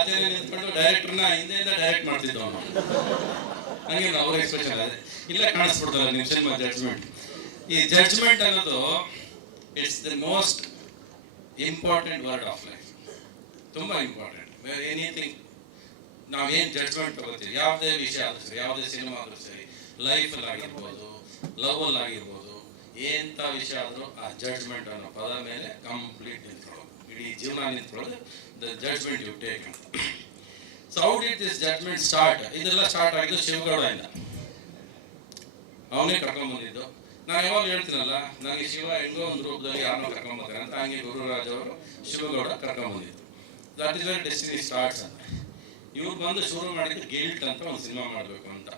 ಆಚೆನೆ ನಿಂತ್ಕೊಂಡು ಡೈರೆಕ್ಟರ್ನ ಹಿಂದೆಯಿಂದ ಡೈರೆಕ್ಟ್ ಮಾಡ್ತಿದ್ದವ ಹಂಗೆ ಅವ್ರ ಎಕ್ಸ್ಪ್ರೆಷನ್ ಅದೇ ಇಲ್ಲ ಕಾಣಿಸ್ಬಿಡ್ತಲ್ಲ ನಿಮ್ಮ ಸಿನಿಮಾ ಜಡ್ಜ್ಮೆಂಟ್. ಈ ಜಡ್ಜ್ಮೆಂಟ್ ಅನ್ನೋದು it's the most important word of life. ತುಂಬಾ ಇಂಪಾರ್ಟೆಂಟ್. ಬೇರೆ ಎನಿಥಿಂಗ್ ನಾವೇನು ಜಡ್ಜ್ಮೆಂಟ್ ತಗೋತೀವಿ, ಯಾವುದೇ ವಿಷಯ ಆದ್ರೂ ಸರಿ, ಯಾವುದೇ ಸಿನಿಮಾ ಆದ್ರೂ ಸರಿ, ಲೈಫಲ್ಲಿ ಆಗಿರ್ಬೋದು, ಲವ್ ಅಲ್ಲಿ ಆಗಿರ್ಬೋದು, ಎಂಥ ವಿಷಯ ಆದ್ರೂ ಆ ಜಡ್ಜ್ಮೆಂಟ್ ಅನ್ನೋ ಪದ ಮೇಲೆ ಕಂಪ್ಲೀಟ್ ನಿಂತ್ಕೊಳ್ಳೋದು, ಇಡೀ ಜೀವನ ನಿಂತ್ಕೊಳ್ಳೋದು ದ ಜಡ್ಜ್ಮೆಂಟ್ ಯು ಟೇಕ್ ಅಂತ. So how did this judgement start? ಇದೆಲ್ಲ ಸ್ಟಾರ್ಟ್ ಆಗಿದ್ದು ಶಿವಗೌಡದಿಂದ. ಅವನೇ ಕರ್ಕೊಂಡ್ಬಂದಿದ್ದು. ನಾನು ಯಾವಾಗ ಹೇಳ್ತೀನಲ್ಲ, ನನಗೆ ಶಿವ ಹೆಂಗೋ ಒಂದು ರೂಪದಲ್ಲಿ ಯಾರನ್ನೋ ಕರ್ಕೊಂಡ್ಬರ್ತಾರೆ ಅಂತ, ಹಂಗೆ ಗುರುರಾಜ್ ಅವರು ಶಿವಗೌಡ ಕರ್ಕೊಂಡ್ಬಂದಿದ್ದು. That is where destiny starts ಅಂತ. ಇವ್ರು ಬಂದು ಶುರು ಮಾಡಿದ್ದು ಗಿಲ್ಟ್ ಅಂತ ಒಂದು ಸಿನಿಮಾ ಮಾಡಬೇಕು ಅಂತ,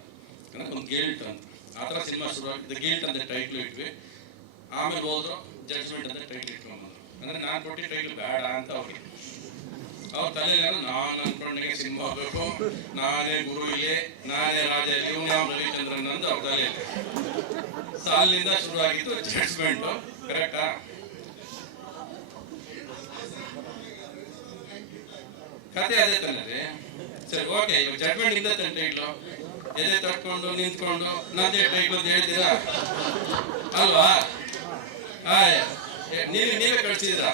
ಒಂದು ಗಿಲ್ಟ್ ಅಂತ. ಆ ಥರ ಸಿನಿಮಾ ಶುರು ಆಗಿದ್ದು. ಗಿಲ್ಟ್ ಅಂತ ಟೈಟ್ಲು ಇಟ್ವಿ. ಆಮೇಲೆ ಹೋದ್ರು ಜಡ್ಜ್ಮೆಂಟ್ ಅಂತ ಟೈಟ್ಲ್ ಇಟ್ಕೊಂಡ್ಬಂದ್ರು. ಅಂದರೆ ನಾನು ಕೊಟ್ಟಿದ್ದ ಟೈಟ್ಲ್ ಬೇಡ ಅಂತ ಅವ್ರಿಗೆ. ಅವ್ರ ತಲೆಯಲ್ಲಿ ನಾನು ಅನ್ಕೊಂಡೆ ಸಿನಿಮಾ ಹೋಗ್ಬೇಕು, ನಾನೇ ಗುರು ಇಲ್ಲಿ, ನಾನೇ ರಾಜ ಇಲ್ಲಿ, ಇವ್ನು ಯಾವ ರವಿಚಂದ್ರನ್ ಅಂತ ಅವ್ರ ತಲೆಯಲ್ಲಿ. ಸೊ ಅಲ್ಲಿಂದ ಶುರು ಆಗಿತ್ತು ಜಡ್ಜ್ಮೆಂಟು. ಕರೆಕ್ಟಾ? ಕತೆ ಅದೇ ತಾನೇ ರೀ. ಸರಿ, ಓಕೆ. ಇವಾಗ ಜಡ್ಜ್ಮೆಂಟ್ ಇಂದ ತಾನೆ ಟೈಟ್ಲು. ಎದೆ ತಟ್ಕೊಂಡು ನಿಂತ್ಕೊಂಡು ನಂದೇ ಟೈಟ್ಲು ಅಂತ ಹೇಳ್ತೀರಾ ಅಲ್ವಾ? ನೀವೇ ಕಳ್ಸಿದ್ದೀರಾ.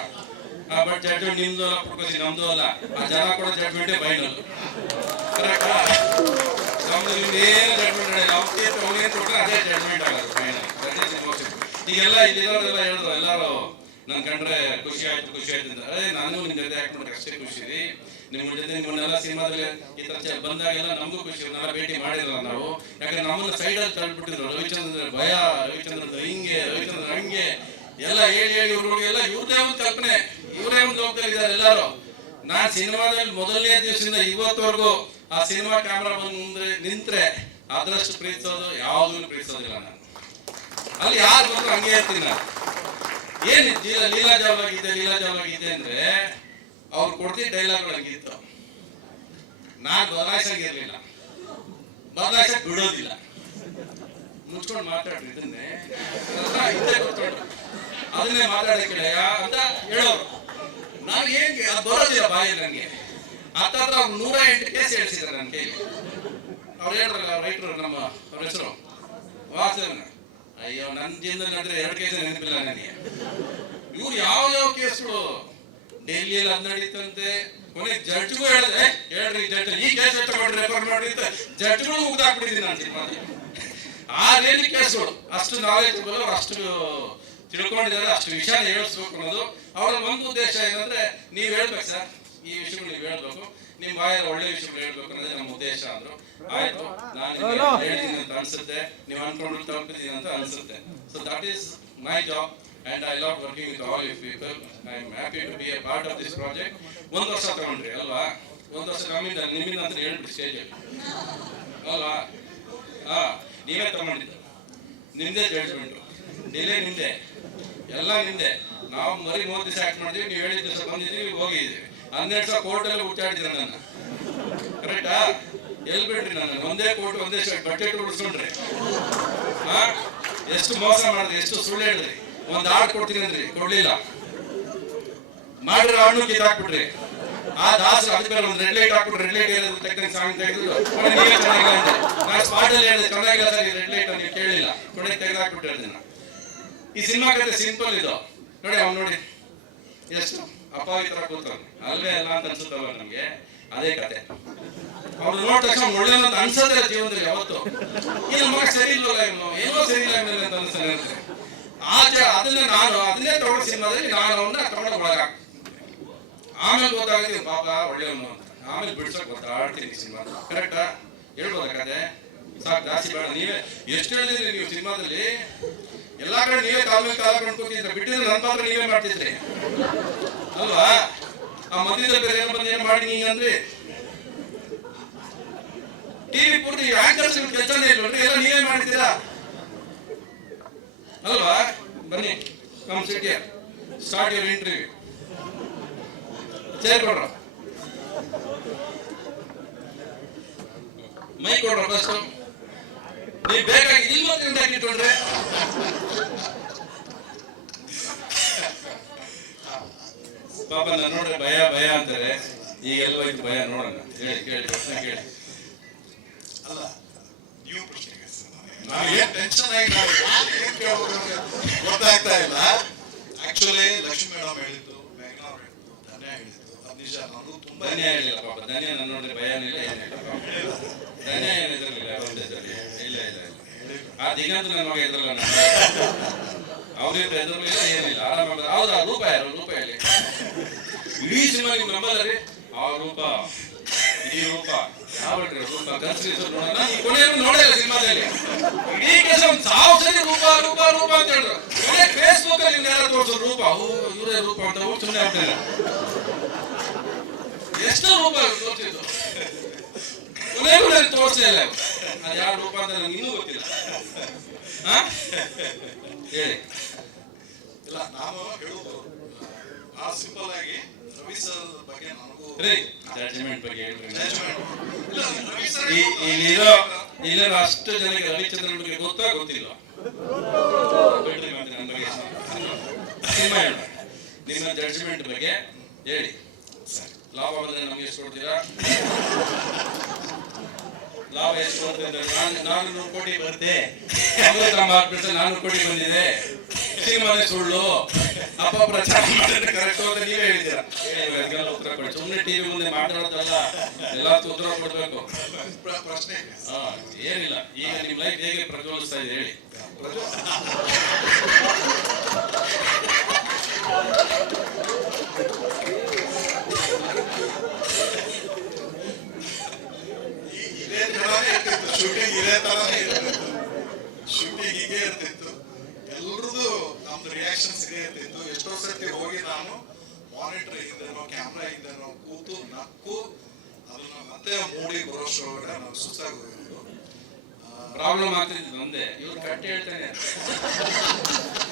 ಬಟ್ ಜಡ್ಜ್ಮೆಂಟ್ ನಿಮ್ದು ಅಲ್ಲ, ಪ್ರೊಪೋಸಿ ನಮ್ದು ಅಲ್ಲ. ಆ ಜನ ಕೊಡೋ ಜಡ್ಜ್ಮೆಂಟೇ ಫೈನಲ್. ಕರೆಕ್ಟಾ? ನಮ್ದು ನಿಮ್ದೇನು ಜಡ್ಜ್ಮೆಂಟ್ ಅವನೇನು ಕೊಟ್ಟರೆ ಅದೇ ಜಡ್ಜ್ಮೆಂಟ್ ಆಗೋದು ಫೈನಲ್. ಈಗೆಲ್ಲ ಇಲ್ಲಿರೋರೆಲ್ಲ ಹೇಳಿದ್ರು, ಎಲ್ಲರೂ ನನ್ ಕಂಡ್ರೆ ಖುಷಿ ಆಯ್ತು ಅಂತ. ನಾನು ನಿಮ್ ಜೊತೆ ಆಕ್ಟ್ ಮಾಡೋಕೆ ಅಷ್ಟೇ ಖುಷಿ ರೀ. ನಿಮ್ಮ ಜೊತೆ ನಿಮ್ಮನ್ನೆಲ್ಲ ಸಿನಿಮಾದಲ್ಲಿ ಈ ತರ ಬಂದಾಗೆಲ್ಲ ನಮಗೂ ಖುಷಿ. ನಾವೆಲ್ಲ ಭೇಟಿ ಮಾಡಿರಲ್ಲ ನಾವು. ಯಾಕಂದ್ರೆ ನಮ್ಮನ್ನ ಸೈಡಲ್ಲಿ ತಳ್ಳಿಬಿಟ್ಟಿದ್ರು. ರವಿಚಂದ್ರ ಭಯ, ರವಿಚಂದ್ರ ಹಿಂಗೆ, ರವಿಚಂದ್ರ ಹಂಗೆ ಎಲ್ಲ ಹೇಳಿ ಇವ್ರಿಗೆಲ್ಲ ಇವ್ರದೇ ಒಂದು ಕಲ್ಪನೆ, ಇವರೇ ಒಂದು ಜವಾಬ್ದಾರಿ ಇದ್ದಾರೆ ಎಲ್ಲರೂ. ನಾನ್ ಸಿನಿಮಾದಲ್ಲಿ ಮೊದಲನೇ ದಿವಸದಿಂದ ಇವತ್ತವರೆಗೂ ಆ ಸಿನಿಮಾ ಕ್ಯಾಮ್ರಾ ಬಂದ್ರೆ ನಿಂತ್ರೆ ಅದರಷ್ಟು ಪ್ರೀತಿಸೋದು ಯಾವುದನ್ನು ಪ್ರೀತಿಸೋದಿಲ್ಲ ನಾನು. ಅಲ್ಲಿ ಯಾರು ಬಂದ್ರು ಹಂಗೆ ಇರ್ತೀನಿ ನಾನು. ಏನ್ ಲೀಲಾಜಾವಾಗಿದೆ ಅಂದ್ರೆ ಅವ್ರು ಕೊಡ್ತಿದ್ದ ಡೈಲಾಗ್ಗಳು ಹಂಗಿತ್ತು. ನಾನ್ ಬದಲಾಯಿಸಂಗಿರ್ಲಿಲ್ಲ, ಬದಲಾಯಿಸಕ್ ಬಿಡೋದಿಲ್ಲ. ಮುಚ್ಕೊಂಡು ಮಾತಾಡ್ರಿ, ಇದನ್ನೇ ಹಿಂದೆ ಕೂತ್ಕೊಂಡ್ರು ಅದನ್ನೇ ಮಾತಾಡಕ್ಕೆ ಅಂತ ಹೇಳೋರು. ನಾನು ಹೇಗೆ ಅದು ಬರೋದಿಲ್ಲ ಬಾಯಿ ನನಗೆ. ಹತ್ತತ್ರ 108 ಕೇಸ್ ಹೇಳ್ಸಿದ್ದಾರೆ ನನ್ನ ಕೈಲಿ. ಅವ್ರು ಹೇಳ್ರಲ್ಲ ರೈಟ್ರು, ನಮ್ಮ ಅವ್ರ ಹೆಸರು ವಾಸನ. ಅಯ್ಯೋ, ನನ್ನ ಜೀವನದಲ್ಲಿ ನಡೆದ್ರೆ 2 ಕೇಸ್ ನೆನಪಿಲ್ಲ ನನಗೆ. ಇವ್ರು ಯಾವ ಕೇಸ್ಗಳು ಡೆಲ್ಲಿಯಲ್ಲಿ ಅದು ನಡೀತಂತೆ. ಕೊನೆಗೆ ಜಡ್ಜ್ಗೂ ಹೇಳಿದ್ರೆ ಹೇಳ್ರಿ ಜಡ್ಜ್ ಈ ಕೇಸ್ ಮಾಡಿ ರೆಫರ್ ಮಾಡಿ ಅಂತ ಜಡ್ಜ್ಗಳು ಮುಗ್ದಾಕ್ಬಿಟ್ಟಿದ್ದೀನಿ ನಾನು ಸಿನಿಮಾದಲ್ಲಿ. ಆ ರೇಣಿ ಕೇಸ್ಗಳು ಅಷ್ಟು ನಾಲೆಜ್ ಬರೋ, ಅಷ್ಟು ತಿಳ್ಕೊಂಡಿದ್ದಾರೆ, ಅಷ್ಟು ವಿಷಯ ಹೇಳಿಸ್ಬೇಕು ಅನ್ನೋದು ಅವರ ಒಂದು ಉದ್ದೇಶ. ಏನಂದ್ರೆ ನೀವು ಹೇಳ್ಬೇಕು ಸರ್, ಈ ವಿಷಯಗಳು ನೀವು ಹೇಳ್ಬೇಕು, ನಿಮ್ ಬಾಯಲ್ಲಿ ಒಳ್ಳೆ ವಿಷಯಗಳು ಹೇಳ್ಬೇಕು ಅನ್ನೋದೇ ನಮ್ಮ ಉದ್ದೇಶ ಅಂದ್ರು. ಆಯ್ತು, ನಾನು ಹೇಳಿದ್ದೀನಿ ಅಂತ ಅನ್ಸುತ್ತೆ, ನೀವು ಅನ್ಕೊಂಡು ತಲುಪಿದ್ದೀನಿ ಅಂತ ಅನ್ಸುತ್ತೆ. So that is my job and I love working with all you people. I am happy to be a part of this project. 1 ವರ್ಷ ತಗೊಂಡ್ರಿ ಅಲ್ವಾ? 1 ವರ್ಷ ನಿಮ್ಮಿಂದ ಅಂತ ಹೇಳ್ಬಿಡಿ ಸ್ಟೇಜಲ್ಲಿ ಅಲ್ವಾ? ನೀವೇ ತಗೊಂಡಿದ್ದು, ನಿಮ್ದೇ ಜಡ್ಜ್ಮೆಂಟು, ಡಿಲೇ ನಿಮ್ದೆ, ಎಲ್ಲ ನಿಮ್ದೆ. ನಾವು ಮರಿ 30 ದಿವಸ ಆಕ್ಟ್ ಮಾಡಿದ್ವಿ, ನೀವು 7 ದಿವಸ ಬಂದಿದ್ದೀವಿ, ಹೋಗಿದ್ದೀವಿ. 12 ದಿವಸ ಕೋರ್ಟಲ್ಲಿ ಹುಚ್ಚಾಡಿದ್ದೀರ ನನ್ನ. ಕರೆಕ್ಟಾ? ಎಲ್ಲಿ ಬಿಡ್ರಿ ನನ್ನ ಒಂದೇ ಕೋರ್ಟ್ ಒಂದೇ ಬಜೆಟ್ ಉಳಿಸ್ಕೊಂಡ್ರಿ. ಎಷ್ಟು ಮೋಸ ಮಾಡಿದ್ರಿ, ಎಷ್ಟು ಸುಳ್ಳು ಹೇಳಿದ್ರಿ. ಒಂದ್ ಹಾಡು ಕೊಡ್ತೀನಿ ಅಂದ್ರಿ, ಕೊಡ್ಲಿಲ್ಲ. ಮಾಡಿರೋ ಹಣ್ಣು ಕಿತ್ತಾಕ್ಬಿಟ್ರಿ. ಆ ದಾಸರು ಅದಕ್ಕೆ ಮೇಲೆ ಒಂದು ರೆಡ್ ಲೈಟ್ ಹಾಕ್ಬಿಟ್ರು. ರೆಡ್ ಲೈಟ್ ತೆಗೆದ ಸಾಂಗ್ ತೆಗೆದ್ರು. ನೀವೇ ಚೆನ್ನಾಗಿಲ್ಲ ಅಂತ ನಾನು ಸ್ಪಾಟ್ ಅಲ್ಲಿ ಹೇಳಿದೆ, ಚೆನ್ನಾಗಿಲ್ಲ ಸರ್ ಈ ರೆಡ್ ಲೈಟ್ ನೀವು ಕೇಳಿಲ್ಲ, ಕೊನೆಗೆ ತೆಗೆದಾಕ್ಬಿಟ್ಟು ಅದನ್ನ. ಈ ಸಿನಿಮಾ ಕತೆ ಸಿಂಪಲ್ ಇದು ನೋಡಿ. ಅವ್ನು ನೋಡಿ ಎಷ್ಟು ಅಪವಿತ್ರ ಕೂತಾನೆ, ಅಲ್ವೇ ಅಲ್ಲ ಅಂತ ಅನ್ಸುತ್ತಲ್ಲ ನಮ್ಗೆ. ಅದೇ ಕತೆ. ಅವ್ರು ನೋಡಿದ ತಕ್ಷಣ ಒಳ್ಳೆ ಅಂತ ಅನ್ಸತ್ತೆ ಜೀವನದಲ್ಲಿ ಯಾವತ್ತು. ಈ ಮಗ ಸರಿ ಇಲ್ವಲ್ಲ, ಇವನು ಏನೋ ಸರಿ ಇಲ್ಲ ಅಂತ ಅನ್ಸುತ್ತೆ. ಅದನ್ನೇ ತಗೊಂಡು ಸಿನಿಮಾದಲ್ಲಿ ನಾನು ಅವನ್ನ ತಗೊಂಡು ಒಳಗ. ಆಮೇಲೆ ಗೊತ್ತಾಗುತ್ತೆ ಪಾಪ ಒಳ್ಳೆಯವನು ಅಂತ. ಆಮೇಲೆ ಬಿಡ್ಸಕ್ ಗೊತ್ತಾಡ್ತೀನಿ ಸಿನಿಮಾ. ಕರೆಕ್ಟಾ? ಹೇಳ್ಬೋದ ಕತೆ? ಸಾಕು, ಜಾಸ್ತಿ ಬೇಡ. ನೀವೇ ಎಷ್ಟು ಹೇಳಿದ್ರಿ ನೀವು ಸಿನಿಮಾದಲ್ಲಿ. ಎಲ್ಲಾ ಕಡೆ ನೀವೇ ಕಾಲ ಮೇಲೆ ಕಾಲ ಕೊಂಡ್ಕೋತಿದ್ರೆ, ಬಿಟ್ಟಿದ್ರೆ ನನ್ನ ಪಾತ್ರ ನೀವೇ ಮಾಡ್ತಿದ್ರಿ ಅಲ್ವಾ? ಆ ಮಧ್ಯದಲ್ಲಿ ಬೇರೆ ಏನು ಬಂದು ಏನ್ ಮಾಡಿ ನೀ ಅಂದ್ರಿ. ಟಿವಿ ಪೂರ್ತಿ ಆಂಕರ್ಸ್ ಕೆಲಸನೇ ಇಲ್ವಲ್ರಿ, ಎಲ್ಲ ನೀವೇ ಮಾಡಿದ್ದೀರಾ ಅಲ್ವಾ? ಬನ್ನಿ, come sit here, start your interview. Chair ಕೊಡ್ರ, ಮೈ ಕೊಡ್ರ ಫಸ್ಟ್. ನೀವು ಬೇಕಾಗಿ ಇಲ್ಲಿ ಮಾತ್ರ ಇಟ್ಕೊಂಡ್ರೆ ಪಾಪ ನಾನು ನೋಡ್ರೆ ಭಯ ಅಂತಾರೆ. ಈಗೆಲ್ಲ ಇದು ಭಯ ನೋಡೋಣ. ಹೇಳಿ ಕೇಳಿ ಪ್ರಶ್ನೆ ಕೇಳಿ. ಅಲ್ಲ ನೀವು ಪ್ರಶ್ನೆ ನಾನು ಏನ್ ಟೆನ್ಷನ್ ಆಗಿ ಏನ್ ಕೇಳೋದು ಗೊತ್ತಾಗ್ತಾ ಇಲ್ಲ. ಆಕ್ಚುಲಿ ಲಕ್ಷ್ಮೀ ಮೇಡಮ್ ಹೇಳಿದ್ದು, ಮೇಘನಾ ಅವ್ರು ಹೇಳಿದ್ದು, ಧನ್ಯ ಹೇಳಿದ್ದು ಅದು ನಿಜ. ನನಗೂ ತುಂಬಾ ಧನ್ಯ ಹೇಳಿಲ್ಲ ಪಾಪ. ಧನ್ಯ ನನ್ನ ನೋಡಿದ್ರೆ ಭಯನೂ ಇಲ್ಲ ಏನಿಲ್ಲ. ಧನ್ಯ ಏನಿದ್ರಲಿಲ್ಲ ಇಲ್ಲ ಇಲ್ಲ ಆ ದಿಗಂತ ನನ್ನ ಮಗ ಇದ್ರಲ್ಲ, ಅವ್ರಿದ್ರೆ ಎದುರಲಿಲ್ಲ ಏನಿಲ್ಲ, ಆರಾಮ. ಹೌದಾ ರೂಪ ಯಾರು? ರೂಪ ಹೇಳಿ. ಇಡೀ ಸಿನಿಮಾ ನಿಮ್ ನಂಬಲ್ಲ ರೀ. ಆ ರೂಪ ಈ ರೂಪ ಯಾವ ರೂಪ ಕನ್ಸಿದ್ರು ನೋಡೋಣ. ಈ ಕೊನೆಯನ್ನು ನೋಡಿಲ್ಲ ಸಿನಿಮಾದಲ್ಲಿ. ಇಡೀ ಕೆಲಸ ಒಂದು 1000 ಸರಿ ರೂಪ ರೂಪ ರೂಪ ಅಂತ ಹೇಳಿದ್ರು. ಕೊನೆ ಫೇಸ್ಬುಕ್ ಅಲ್ಲಿ ಯಾರು ತೋರಿಸೋದು ರೂಪ, ಇವರೇ ರೂಪ ಅಂತ ಸುಮ್ಮನೆ ಆಗ್ತಾರೆ. ಎಷ್ಟು ರೂಪ ತೋರಿಸಿದ್ದು ಕೊನೆಗೂ ನನಗೆ ತೋರಿಸಲೇ ಇಲ್ಲ. ಅದು ಯಾವ ರೂಪ ಅಂತ ನನಗೆ ಇನ್ನೂ ಗೊತ್ತಿಲ್ಲ. ಹೇಳಿ. ಇಲ್ಲ ನಾನು ಹೇಳುದು ಆ ಸಿಂಪಲ್ ಆಗಿ ರವಿ ಸರ್ ಬಗ್ಗೆ ನನಗೂ ಜಡ್ಜ್ಮೆಂಟ್ ಬಗ್ಗೆ ಹೇಳ್ರಿ. ಇಲ್ಲ ರವಿ ಸರ್ ಇಲ್ಲಿರೋ ಅಷ್ಟು ಜನಕ್ಕೆ ರವಿಚಂದ್ರನ್ ಬಗ್ಗೆ ಗೊತ್ತಾ ಗೊತ್ತಿಲ್ಲ? ಸಿನಿಮಾ ಹೇಳ, ನಿಮ್ಮ ಜಡ್ಜ್ಮೆಂಟ್ ಬಗ್ಗೆ ಹೇಳಿ. ಲಾಭ ಬಂದ್ರೆ ನಮ್ಗೆ ಎಷ್ಟು ಕೊಡ್ತೀರಾ? ಲಾಭ ಎಷ್ಟು ಬರ್ತದೆ? 400 ಕೋಟಿ ಬರುತ್ತೆ. 400 ಕೋಟಿ ಬಂದಿದೆ. ಸಿನಿಮಾನೇ ಸುಳ್ಳು, ಅಪ್ಪ ಪ್ರಚಾರ ಮಾಡಿದ್ರೆ ಕರೆಕ್ಟ್ ಅಂತ ನೀವೇ ಹೇಳಿದ್ದೀರಾ. ಉತ್ತರ ಕೊಡಿ. ಸುಮ್ಮನೆ ಟಿವಿ ಮುಂದೆ ಮಾತಾಡೋದಲ್ಲ, ಎಲ್ಲದಕ್ಕೂ ಉತ್ತರ ಕೊಡ್ಬೇಕು. ಪ್ರಶ್ನೆ ಏನಿಲ್ಲ. ಈಗ ನಿಮ್ ಲೈಫ್ ಹೇಗೆ ಪ್ರಜ್ವಲಿಸ್ತಾ ಇದೆ ಹೇಳಿ. ಶೂಟಿಂಗ್ ಇದೇ ತರಾನೇ ಇರ್ತಿತ್ತು. ಶೂಟಿಂಗ್ ಹೀಗೆ ಇರ್ತಿತ್ತು. ಎಲ್ರದ್ದು ನಮ್ದು ರಿಯಾಕ್ಷನ್ಸ್ ಇದೇ ಇರ್ತಿತ್ತು. ಎಷ್ಟೋ ಸರ್ತಿ ಹೋಗಿ ನಾನು ಮಾನಿಟರ್ ಹಿಂದೆನೋ ಕ್ಯಾಮ್ರಾ ಹಿಂದೆನೋ ಕೂತು ನಕ್ಕು ಅದನ್ನ ಮತ್ತೆ ಮೂಡಿ ಬರೋಷ್ಟೊಳಗಡೆ ನಾನು ಸುಸ್ತಾಗಿ ಹೋಗಿದ್ದು. ಪ್ರಾಬ್ಲಮ್ ಆಗ್ತಿದ್ದು ಒಂದೇ, ಇವ್ರು ಕಟ್ಟಿ ಹೇಳ್ತಾನೆ